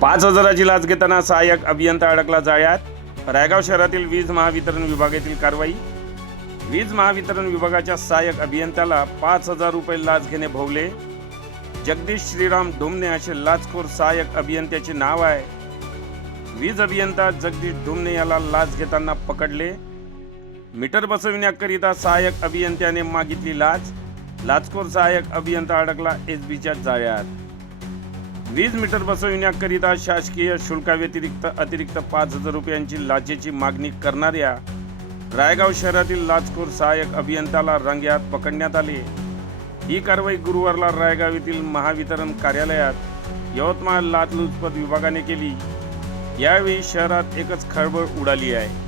पाच हजाराची लाच घेताना सहाय्यक अभियंता अडकला जाळ्यात. रायगाव शहरातील वीज महावितरण विभागातील कारवाई. वीज महावितरण विभागाच्या सहाय्यक अभियंत्याला पाच हजार रुपये लाच घेणे भोवले. जगदीश श्रीराम ढुमणे असे लाचखोर सहाय्यक अभियंत्याचे नाव आहे. वीज अभियंता जगदीश ढुमणे याला लाच घेताना पकडले. मीटर बसविण्याकरिता सहाय्यक अभियंत्याने मागितली लाच. लाचखोर सहाय्यक अभियंता अडकला एस बीच्या जाळ्यात. वीज मीटर बसविण्याकरिता शासकीय शुल्काव्यतिरिक्त अतिरिक्त पाच हजार रुपयांची लाचेची मागणी करणाऱ्या रायगाव शहरातील लाचखोर सहाय्यक अभियंत्याला रंग्यात पकडण्यात आले. ही कारवाई गुरुवारला रायगाव येथील महावितरण कार्यालयात यवतमाळ लाचलुचपत विभागाने केली. यावेळी शहरात एकच खळबळ उडाली आहे.